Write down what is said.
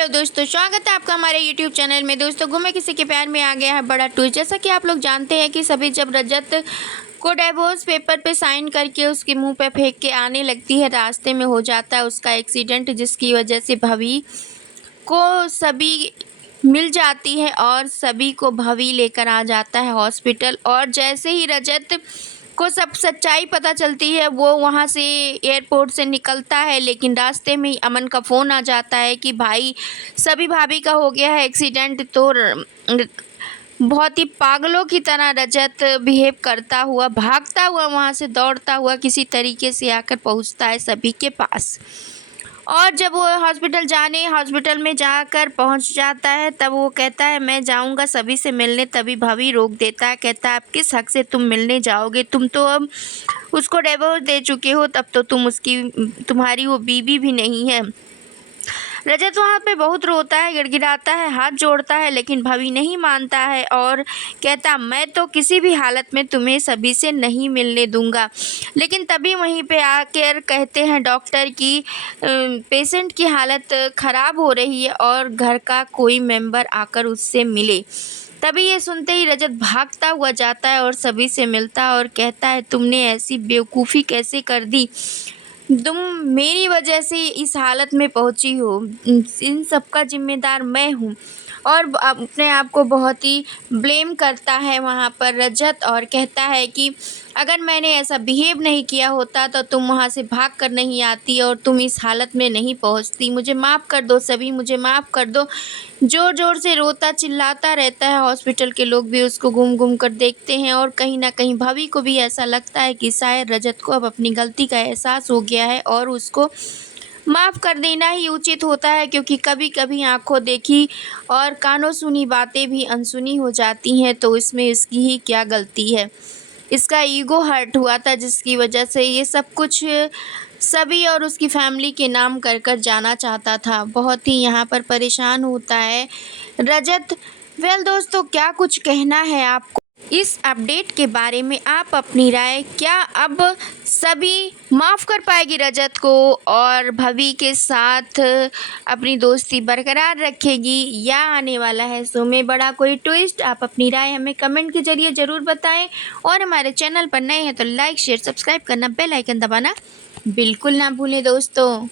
Hello दोस्तों, स्वागत है आपका हमारे यूट्यूब चैनल में। दोस्तों, गुमे किसी के प्यार में आ गया है बड़ा ट्विस्ट। जैसा कि आप लोग जानते हैं कि सभी जब रजत को डिवोर्स पेपर पे साइन करके उसके मुंह पे फेंक के आने लगती है, रास्ते में हो जाता है उसका एक्सीडेंट, जिसकी वजह से भवी को सभी मिल जाती है और सभी को भवी लेकर आ जाता है हॉस्पिटल। और जैसे ही रजत को सब सच्चाई पता चलती है, वो वहाँ से एयरपोर्ट से निकलता है, लेकिन रास्ते में ही अमन का फ़ोन आ जाता है कि भाई सभी भाभी का हो गया है एक्सीडेंट। तो बहुत ही पागलों की तरह रजत बिहेव करता हुआ, भागता हुआ, वहाँ से दौड़ता हुआ किसी तरीके से आकर पहुँचता है सभी के पास। और जब वो हॉस्पिटल में जाकर पहुंच जाता है, तब वो कहता है मैं जाऊंगा सभी से मिलने। तभी भाभी रोक देता है, कहता है आप किस हक से तुम मिलने जाओगे, तुम तो अब उसको डिवोर्स दे चुके हो, तब तो तुम्हारी वो बीवी भी नहीं है। रजत वहाँ पे बहुत रोता है, गिड़गिड़ाता है, हाथ जोड़ता है, लेकिन भवी नहीं मानता है और कहता मैं तो किसी भी हालत में तुम्हें सभी से नहीं मिलने दूंगा। लेकिन तभी वहीं पे आकर कहते हैं डॉक्टर कि पेशेंट की हालत ख़राब हो रही है और घर का कोई मेंबर आकर उससे मिले। तभी ये सुनते ही रजत भागता हुआ जाता है और सभी से मिलता है और कहता है तुमने ऐसी बेवकूफ़ी कैसे कर दी, तुम मेरी वजह से इस हालत में पहुंची हो, इन सब का जिम्मेदार मैं हूँ। और अपने आप को बहुत ही ब्लेम करता है वहाँ पर रजत और कहता है कि अगर मैंने ऐसा बिहेव नहीं किया होता तो तुम वहाँ से भाग कर नहीं आती और तुम इस हालत में नहीं पहुँचती। मुझे माफ़ कर दो सभी, मुझे माफ़ कर दो। ज़ोर ज़ोर से रोता चिल्लाता रहता है। हॉस्पिटल के लोग भी उसको घूम घूम कर देखते हैं और कहीं ना कहीं भाभी को भी ऐसा लगता है कि शायद रजत को अब अपनी गलती का एहसास हो गया है और उसको माफ़ कर देना ही उचित होता है, क्योंकि कभी कभी आंखों देखी और कानों सुनी बातें भी अनसुनी हो जाती हैं। तो इसमें इसकी ही क्या गलती है। इसका ईगो हर्ट हुआ था, जिसकी वजह से ये सब कुछ सभी और उसकी फैमिली के नाम कर कर जाना चाहता था। बहुत ही यहाँ पर परेशान होता है रजत। वेल दोस्तों, क्या कुछ कहना है आपको इस अपडेट के बारे में? आप अपनी राय, क्या अब सभी माफ़ कर पाएगी रजत को और भवी के साथ अपनी दोस्ती बरकरार रखेगी, या आने वाला है शो में बड़ा कोई ट्विस्ट? आप अपनी राय हमें कमेंट के जरिए ज़रूर बताएं और हमारे चैनल पर नए हैं तो लाइक शेयर सब्सक्राइब करना, बेल आइकन दबाना बिल्कुल ना भूलें दोस्तों।